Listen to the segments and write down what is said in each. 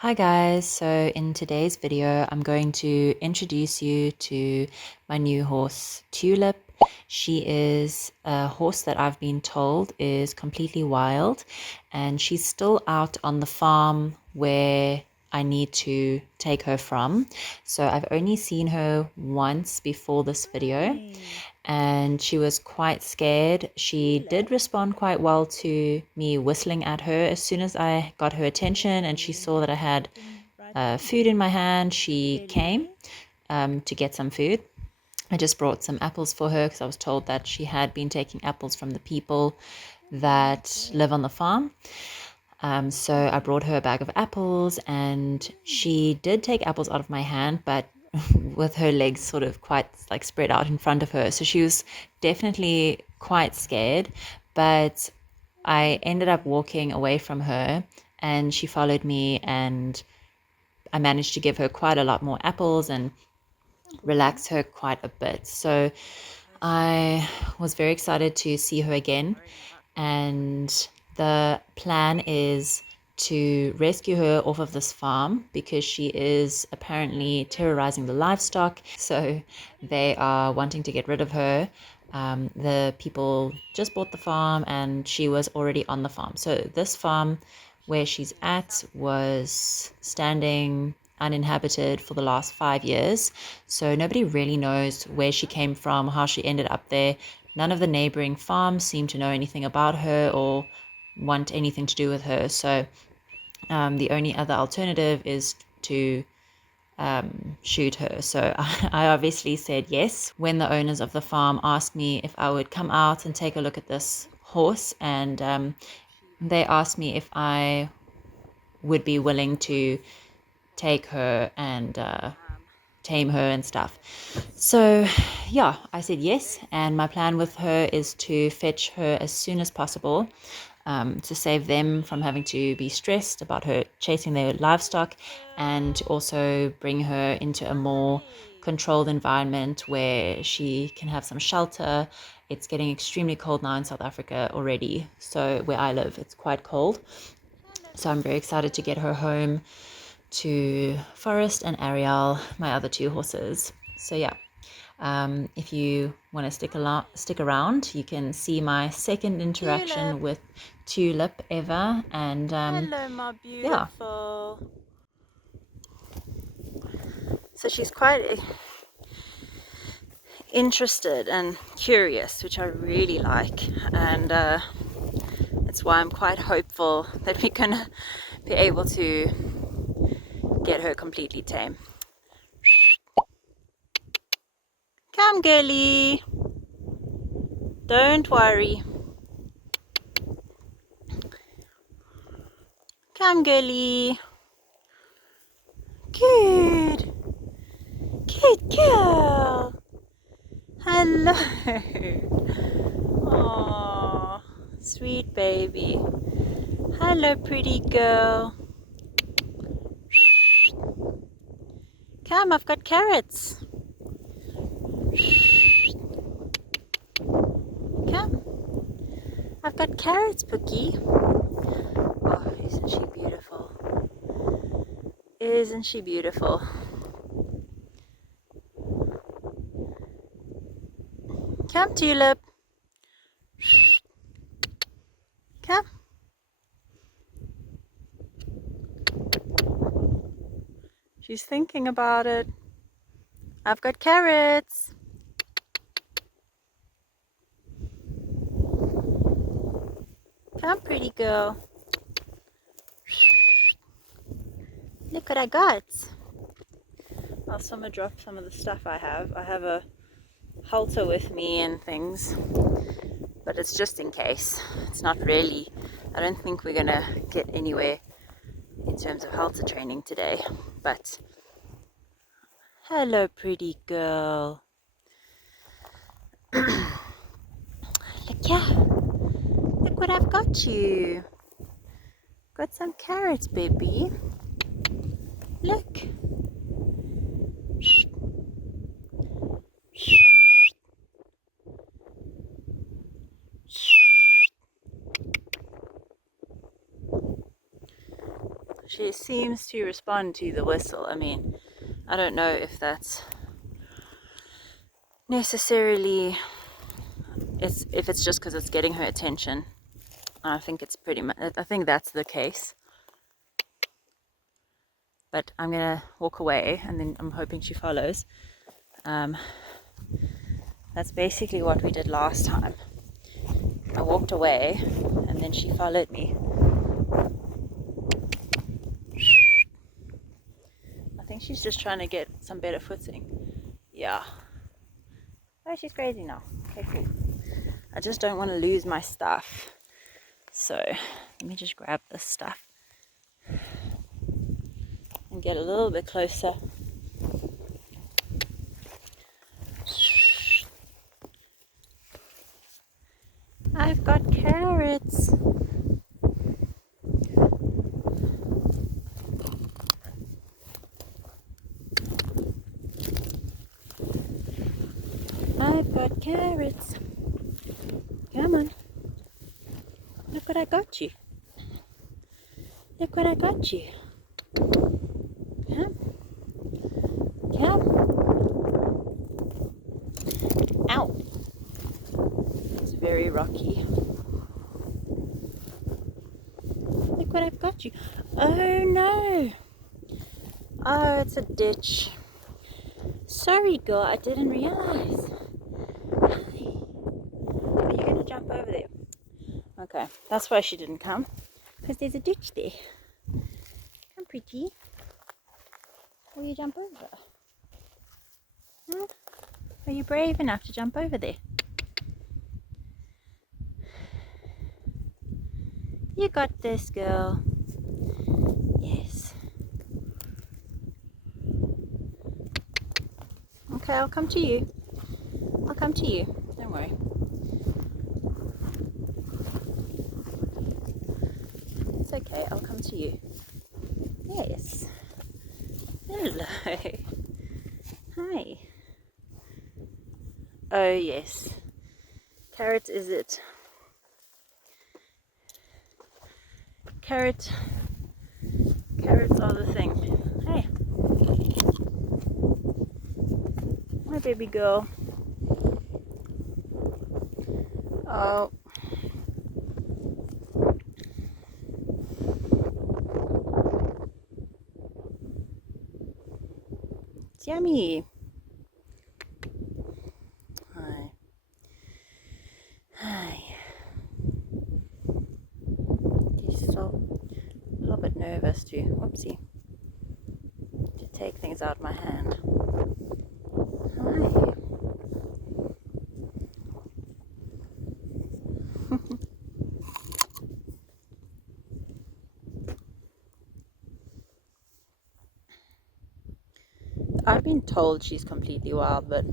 Hi guys, so in today's video I'm going to introduce you to my new horse Tulip. She is a horse that I've been told is completely wild, and she's still out on the farm where I need to take her from. So I've only seen her once before this video, and she was quite scared. She did respond quite well to me whistling at her as soon as I got her attention, and she saw that I had food in my hand. She came to get some food. I just brought some apples for her because I was told that she had been taking apples from the people that live on the farm. So I brought her a bag of apples, and she did take apples out of my hand, but with her legs sort of quite like spread out in front of her. So she was definitely quite scared, but I ended up walking away from her and she followed me, and I managed to give her quite a lot more apples and relax her quite a bit. So I was very excited to see her again, and the plan is to rescue her off of this farm because she is apparently terrorizing the livestock. So they are wanting to get rid of her. The people just bought the farm and she was already on the farm. So this farm where she's at was standing uninhabited for the last 5 years. So nobody really knows where she came from, how she ended up there. None of the neighboring farms seem to know anything about her or want anything to do with her. So the only other alternative is to shoot her. So I obviously said yes. When the owners of the farm asked me if I would come out and take a look at this horse, and they asked me if I would be willing to take her and tame her and stuff. So yeah, I said yes, and my plan with her is to fetch her as soon as possible, to save them from having to be stressed about her chasing their livestock, and to also bring her into a more controlled environment where she can have some shelter. It's getting extremely cold now in South Africa already, so where I live it's quite cold. So I'm very excited to get her home to Forest and Ariel, my other two horses. So yeah, if you want to stick around, you can see my second interaction Tulip. with Tulip ever, and Hello, my yeah. beautiful. So she's quite interested and curious, which I really like, and it's why I'm quite hopeful that we're gonna be able to get her completely tame. Come, girlie. Don't worry. Come, girlie. Good. Good girl. Hello. Oh, sweet baby. Hello, pretty girl. Come, I've got carrots. Come, I've got carrots, Pookie. Oh, isn't she beautiful? Isn't she beautiful? Come, Tulip. Come. She's thinking about it. I've got carrots. Come, pretty girl. Look what I got. I'll drop some of the stuff I have. I have a halter with me and things, but it's just in case. It's not really, I don't think we're gonna get anywhere in terms of halter training today, but hello, pretty girl. Look, yeah, look what I've got you. Got some carrots, baby. Look. she seems to respond to the whistle. I mean, I don't know if that's necessarily, if it's just because it's getting her attention. I think it's pretty much, I think that's the case. But I'm gonna walk away and then I'm hoping she follows. That's basically what we did last time. I walked away and then she followed me. I think she's just trying to get some better footing. Yeah. Oh, she's crazy now. Okay, cool. I just don't want to lose my stuff. So let me just grab this stuff and get a little bit closer. I've got carrots. I've got carrots. Come on. Look what I got you. Look what I got you. Come. Come. Ow. It's very rocky. Look what I've got you. Oh no. Oh, it's a ditch. Sorry, girl. I didn't realize. Are you going to jump over there? Okay, that's why she didn't come. Because there's a ditch there. Come, pretty. Will you jump over? Hmm? Are you brave enough to jump over there? You got this, girl. Yes. Okay, I'll come to you. I'll come to you. Don't worry. It's okay, I'll come to you. Yes. Hello. Hi. Oh, yes. Carrot is it. Carrots are the thing. Hey. My baby girl. Oh. It's yummy. Hi. Hi. She's still a little bit nervous to, whoopsie, to take things out of my hand. Hi. I've been told she's completely wild, but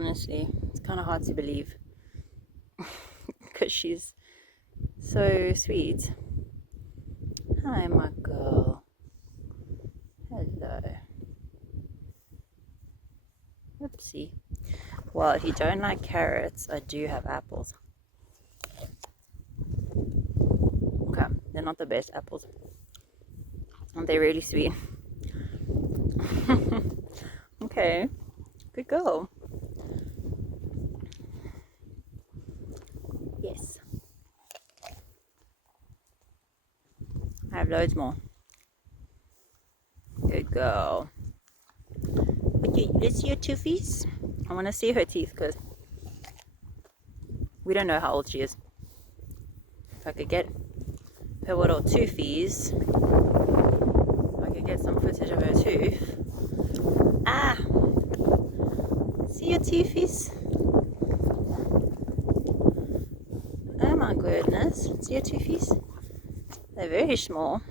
honestly, it's kind of hard to believe because she's so sweet. Hi, my girl. Hello. Oopsie. Well, if you don't like carrots, I do have apples. Okay, they're not the best apples. And they're really sweet. Okay, good girl. Yes. I have loads more. Good girl. Okay, let's see your toothies. I want to see her teeth because we don't know how old she is. If I could get her little toothies, if I could get some footage of her tooth. Ah! See your toothies? Oh my goodness. See your toothies? They're very small.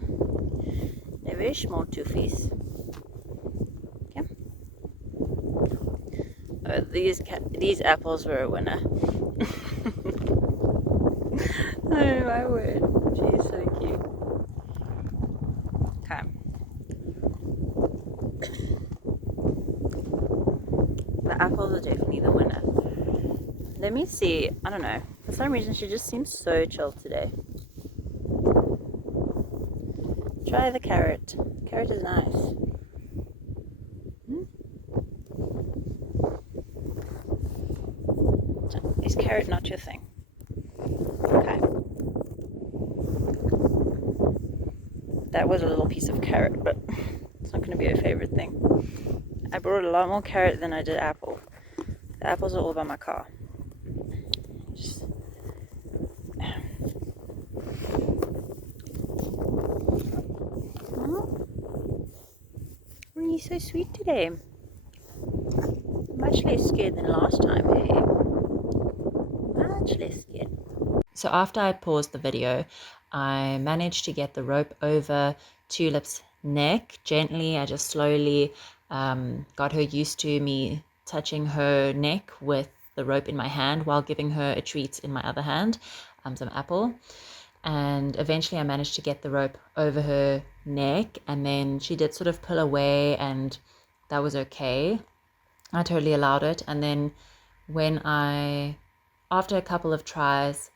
They're very small toothies. Okay. Oh, these apples were a winner. Oh my word. She's so cute. Okay. The apples are definitely the winner. Let me see. I don't know. For some reason, she just seems so chill today. Try the carrot. Carrot is nice. Hmm? Is carrot not your thing? Okay. That was a little piece of carrot, but it's not going to be a favorite thing. I brought a lot more carrot than I did apple. The apples are all by my car. Just... Oh, were you so sweet today? Much less scared than last time, hey? Much less scared. So after I paused the video, I managed to get the rope over Tulip's neck gently. I just slowly got her used to me touching her neck with the rope in my hand while giving her a treat in my other hand, some apple. And eventually I managed to get the rope over her neck, and then she did sort of pull away, and that was okay. I totally allowed it. And then after a couple of tries,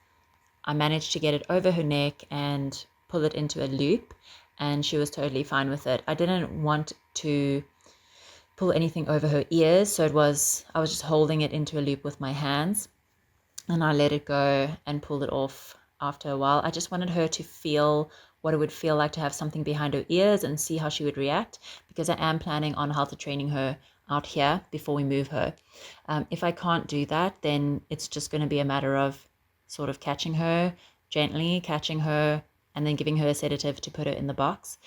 I managed to get it over her neck and pull it into a loop, and she was totally fine with it. I didn't want to pull anything over her ears, so I was just holding it into a loop with my hands, and I let it go and pulled it off after a while. I just wanted her to feel what it would feel like to have something behind her ears and see how she would react, because I am planning on halter training her out here before we move her. If I can't do that, then it's just going to be a matter of sort of catching her gently, and then giving her a sedative to put her in the box.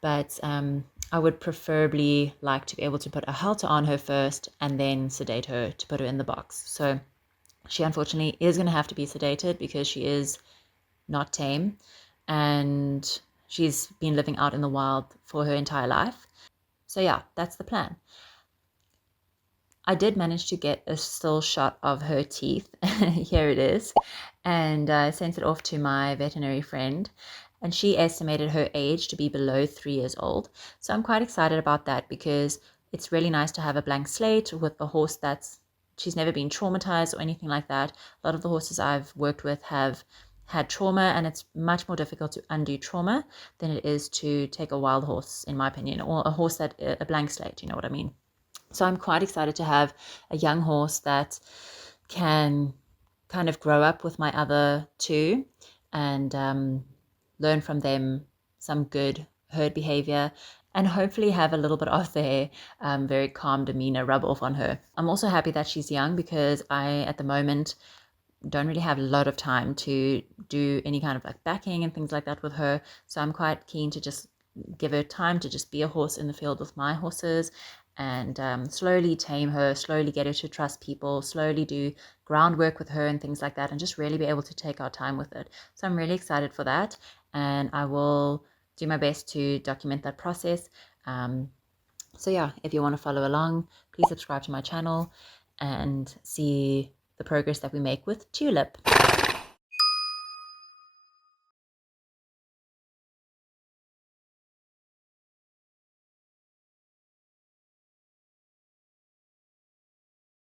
But I would preferably like to be able to put a halter on her first and then sedate her to put her in the box. So she unfortunately is going to have to be sedated because she is not tame, and she's been living out in the wild for her entire life. So yeah, that's the plan. I did manage to get a still shot of her teeth. Here it is. And I sent it off to my veterinary friend, and she estimated her age to be below 3 years old. So I'm quite excited about that, because it's really nice to have a blank slate with a horse she's never been traumatized or anything like that. A lot of the horses I've worked with have had trauma, and it's much more difficult to undo trauma than it is to take a wild horse, in my opinion, or a horse a blank slate, you know what I mean? So I'm quite excited to have a young horse that can kind of grow up with my other two and learn from them some good herd behavior, and hopefully have a little bit of their very calm demeanor rub off on her. I'm also happy that she's young, because I, at the moment, don't really have a lot of time to do any kind of like backing and things like that with her. So I'm quite keen to just give her time to just be a horse in the field with my horses, and slowly tame her, slowly get her to trust people, slowly do groundwork with her and things like that, and just really be able to take our time with it. So I'm really excited for that, and I will do my best to document that process. So yeah, if you want to follow along, please subscribe to my channel and see the progress that we make with Tulip.